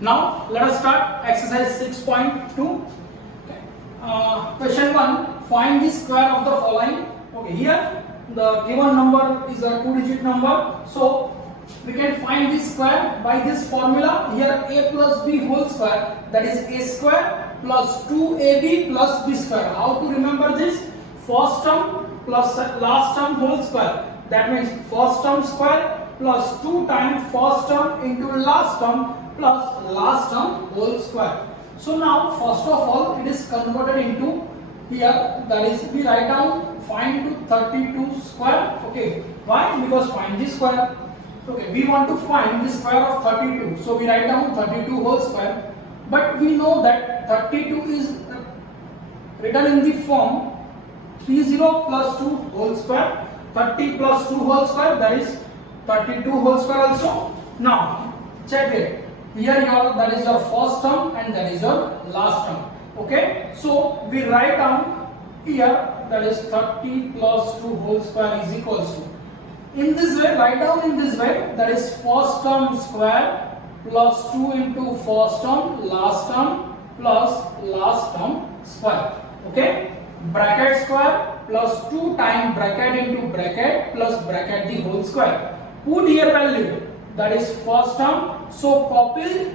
Now let us start exercise 6.2. Question 1. Find the square of the following. Okay, here the given number is a 2-digit number, so we can find the square by this formula. Here a plus b whole square, that is a square plus 2ab plus b square. How to remember this? First term plus last term whole square. That means first term square plus 2 times first term into last term plus last term whole square. So now first of all it is converted into here, that is we write down find to 32 square. Okay, why? Because find the square. Okay, we want to find the square of 32, so we write down 32 whole square, but we know that 32 is written in the form 30 plus 2 whole square, 30 plus 2 whole square, that is 32 whole square also. Now check it. Here that is your first term and that is your last term. Okay, so we write down here, that is 30 plus 2 whole square is equals to, in this way, write down in this way, that is first term square plus 2 into first term last term plus last term square. Okay, bracket square plus 2 times bracket into bracket plus bracket the whole square. Put here value, that is first term, so copy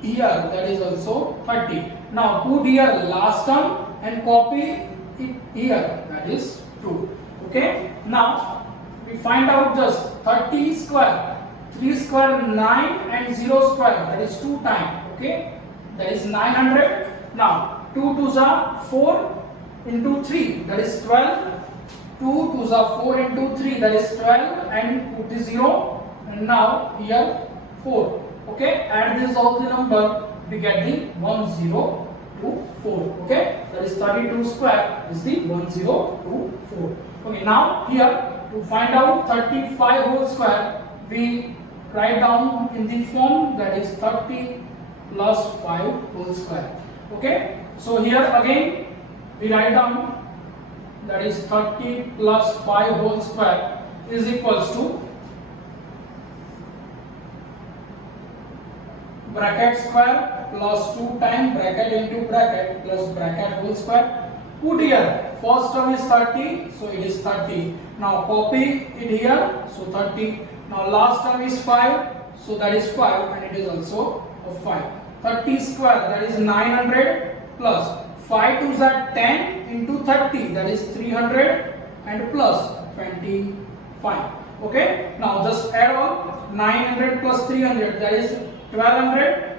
here, that is also 30. Now put here last term and copy it here, that is 2. Okay, now we find out just 30 square, 3 square 9 and 0 square, that is 2 times. Okay, that is 900. Now 2 2s are 4 into 3, that is 12. 2 2s are 4 into 3, that is 12, and put the 0, and now here 4. Okay, add this all the number, we get the 1024. Okay, that is 32 square is the 1024. Okay, now here to find out 35 whole square, we write down in the form, that is 30 plus 5 whole square. Okay, so here again we write down, that is 30 plus 5 whole square is equals to bracket square plus 2 times bracket into bracket plus bracket whole square. Put here first term is 30, so it is 30. Now copy it here, so 30. Now last term is 5, so that is 5, and it is also a 5. 30 square, that is 900 plus 5 2s are 10 into 30, that is 300, and plus 25. Okay, now just add all, 900 plus 300, that is 1200.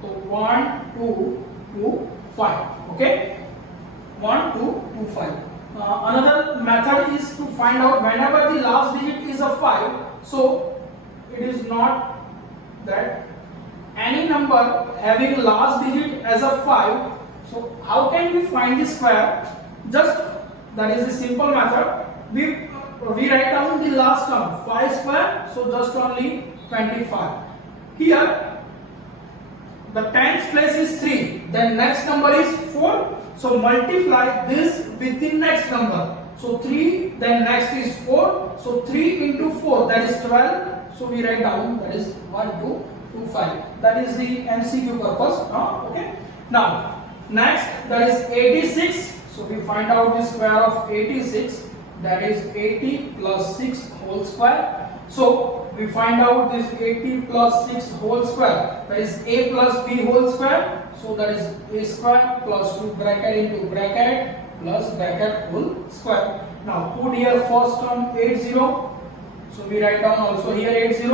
So 1 2 2 5. Okay, 1 2 2 5. Another method is to find out whenever the last digit is a 5, so it is not that any number having last digit as a 5. So how can we find the square? Just that is a simple method. We write down the last term 5 square, so just only 25. Here the tens place is 3, then next number is 4, so multiply this with the next number. So 3, then next is 4, so 3 into 4, that is 12, so we write down, that is 1225. That is the MCQ purpose. Okay, now next, that is 86, so we find out the square of 86, that is 80 plus 6 whole square. So we find out this 80 plus 6 whole square, that is a plus b whole square, so that is a square plus 2 bracket into bracket plus bracket whole square. Now put here first term 80, so we write down also here 80.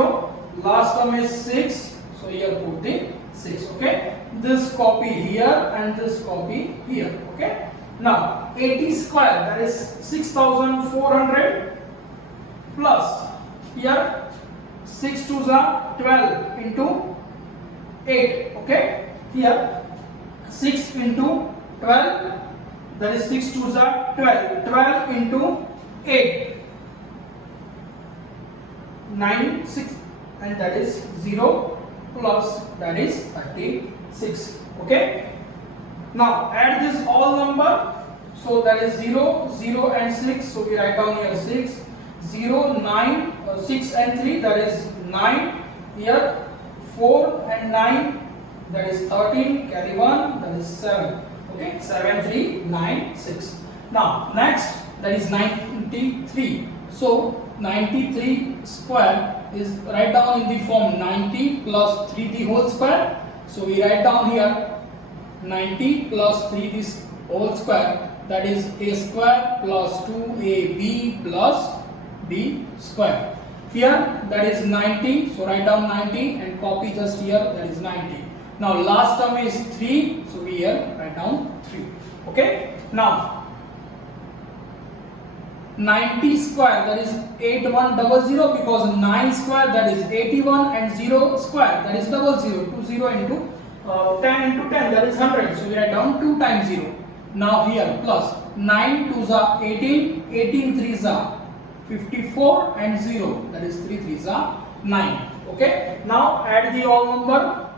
Last term is 6, so here put the 6. Okay, this copy here and this copy here. Okay, now 80 square, that is 6400 plus here 6 2s are 12 into 8. Okay, here 6 into 12, that is 6 2s are 12. 12 into 8, 9 6, and that is 0 plus, that is 36. Okay, now add this all number, so that is 0 0 and 6, so we write down here 6 0 9 6 and 3, that is 9. Here 4 and 9, that is 13, carry 1, that is 7. Okay, 7, 3, 9, 6. Now, next, that is 93. So, 93 square is write down in the form 90 plus 3 the whole square. So, we write down here 90 plus 3 the whole square, that is a square plus 2ab plus b square. Here that is 90, so write down 90 and copy just here, that is 90. Now last term is 3, so we here write down 3. Okay, now 90 square, that is 8100, because 9 square, that is 81, and 0 square, that is 00. 20 into 10 into 10, that is 100. So we write down 2 times 0. Now here plus 9 2s are 18, 18 3s are 54, and 0, that is 3 3s are 9. Okay, now add the all number.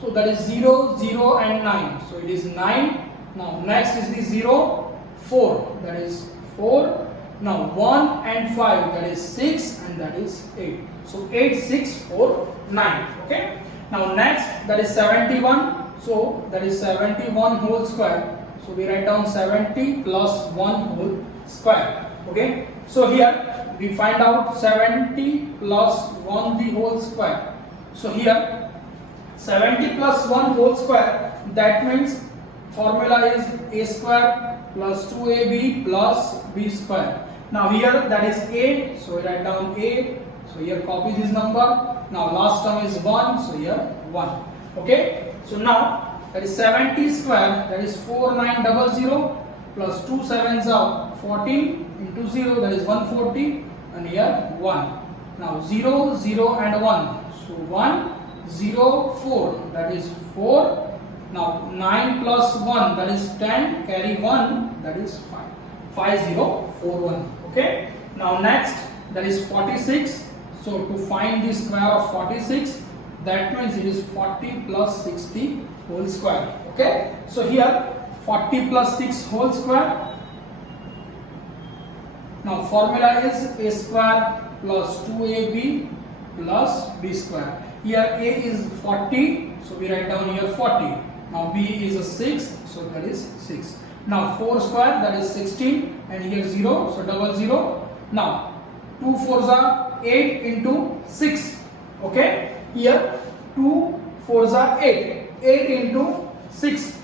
So that is 0, 0 and 9. So it is 9. Now next is the 0, 4, that is 4. Now 1 and 5, that is 6, and that is 8. So 8, 6, 4, 9. Okay. Now next, that is 71. So that is 71 whole square. So we write down 70 plus 1 whole square. Okay. So here we find out 70 plus 1 the whole square. So here 70 plus 1 whole square, that means formula is a square plus 2ab plus b square. Now here that is a, so we write down a. So here copy this number. Now last term is 1, so here 1. Okay. So now that is 70 square, that is 4900 plus 2 7s are 14 into 0, that is 140, and here 1. Now 0, 0 and 1. So 1, 0, 4, that is 4. Now 9 plus 1, that is 10, carry 1, that is 5. 5041. Okay. Now next, that is 46. So to find the square of 46, that means it is 40 plus 60 whole square. Okay. So here 40 plus 6 whole square. Now formula is a square plus 2ab plus b square. Here a is 40, so we write down here 40. Now b is a 6, so that is 6. Now 4 square, that is 16, and here 0, so double 0. Now 2 4s are 8 into 6. Okay, here 2 4s are 8. 8 into 6,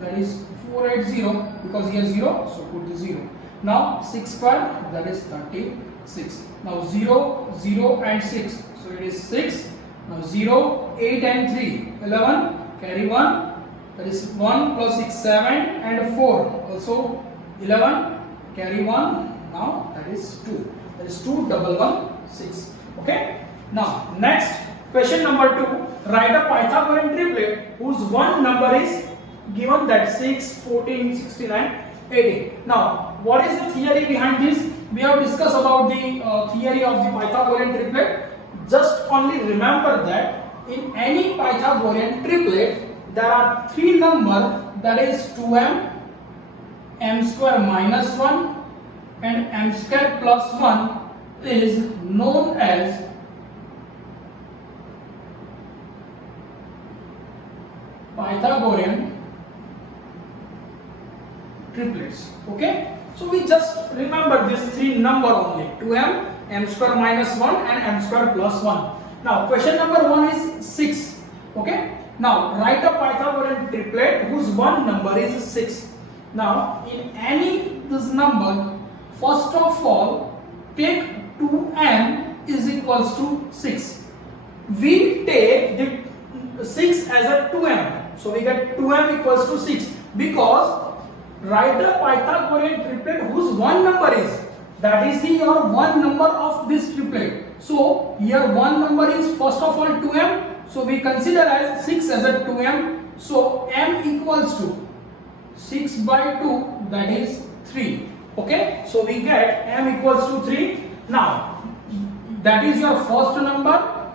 that is 480, because here 0, so put the 0. Now 6 square, that is 36. Now 0, 0 and 6, so it is 6. Now 0, 8 and 3, 11, carry 1, that is 1 plus 6, 7 and 4, also 11, carry 1, now that is 2. That is 2, 6. Okay. Now next, question number 2. Write a Pythagorean triplet whose one number is given, that 6, 14, 69, 18. Now what is the theory behind this? We have discussed about the theory of the Pythagorean triplet. Just only remember that in any Pythagorean triplet there are 3 numbers, that is 2m, m square minus 1 and m square plus 1 is known as Pythagorean triplets. Okay, so we just remember these 3 numbers only: 2m, m square minus 1 and m square plus 1. Now question number 1 is 6. Okay, now write a Pythagorean triplet whose one number is 6. Now in any this number, first of all take 2m is equals to 6. We take the 6 as a 2m, so we get 2m equals to 6, because write a Pythagorean triplet whose one number is, that is the your one number of this triplet. So here one number is first of all 2m, so we consider as 6 as a 2m. So m equals to 6 by 2, that is 3. Okay, so we get m equals to 3. Now that is your first number.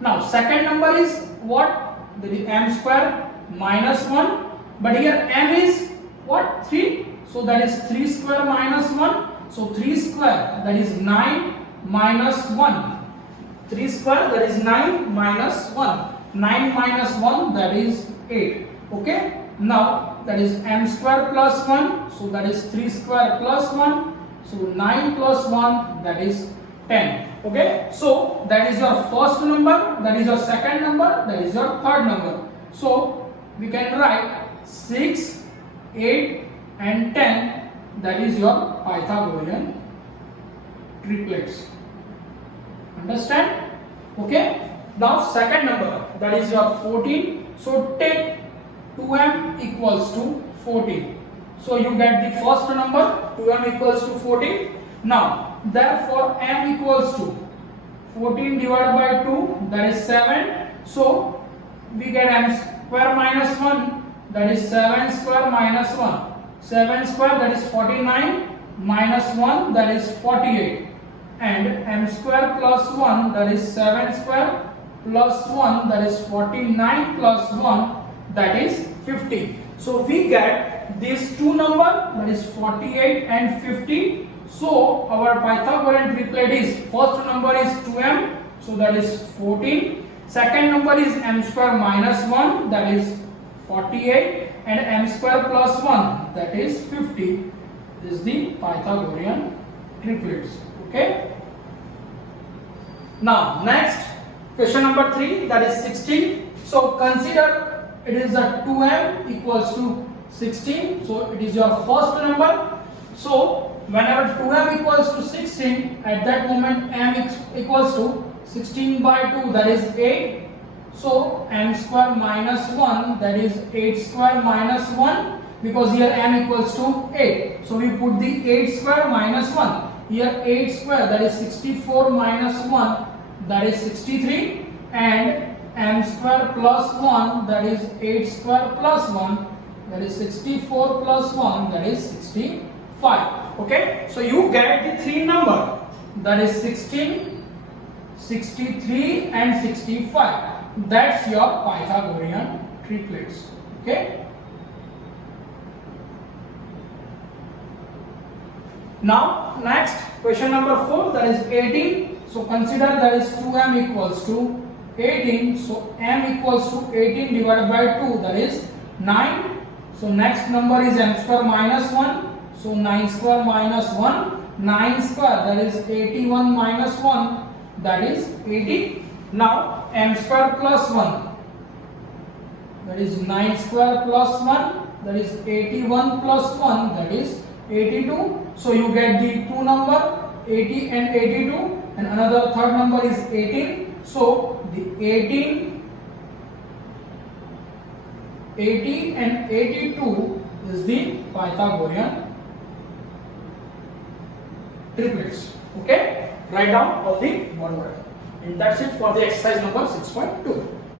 Now second number is what? That is m square minus 1, but here m is what? 3. So that is 3 square minus 1. So 3 square, that is 9 minus 1. 3 square, that is 9 minus 1. 9 minus 1, that is 8. Okay. Now that is m square plus 1. So that is 3 square plus 1. So 9 plus 1, that is 10. Okay. So that is your first number, that is your second number, that is your third number. So we can write 6, 8 and 10, that is your Pythagorean triplets. Understand? Okay. Now second number, that is your 14. So take 2m equals to 14. So you get the first number, 2m equals to 14. Now therefore m equals to 14 divided by 2, that is 7. So we get m square minus 1, that is 7 square minus 1. 7 square, that is 49, minus 1, that is 48. And m square plus 1, that is 7 square plus 1, that is 49 plus 1, that is 50. So we get these two numbers, that is 48 and 50. So our Pythagorean triplet is, first number is 2m, so that is 14. Second number is m square minus 1, that is 48, and m square plus 1, that is 50. This is the Pythagorean triplets. Okay. Now next, question number 3, that is 16. So consider it is a 2m equals to 16. So it is your first number. So whenever 2m equals to 16, at that moment m equals to 16 by 2, that is 8. So m square minus 1, that is 8 square minus 1, because here m equals to 8. So we put the 8 square minus 1. Here 8 square, that is 64 minus 1, that is 63. And m square plus 1, that is 8 square plus 1, that is 64 plus 1, that is 65. Okay. So you get the three number, that is 16, 63 and 65. That's your Pythagorean triplets. Okay. Now next, question number 4, that is 18. So consider that is 2m equals to 18. So m equals to 18 divided by 2, that is 9. So next number is m square minus 1. So 9 square minus 1, 9 square, that is 81 minus 1, that is 80. Now m square plus 1, that is 9 square plus 1, that is 81 plus 1, that is 82. So you get the two number, 80 and 82, and another third number is 18. So the 18, 80 and 82 is the Pythagorean triplets. Okay. Write down all the one word. And that's it for the exercise number 6.2.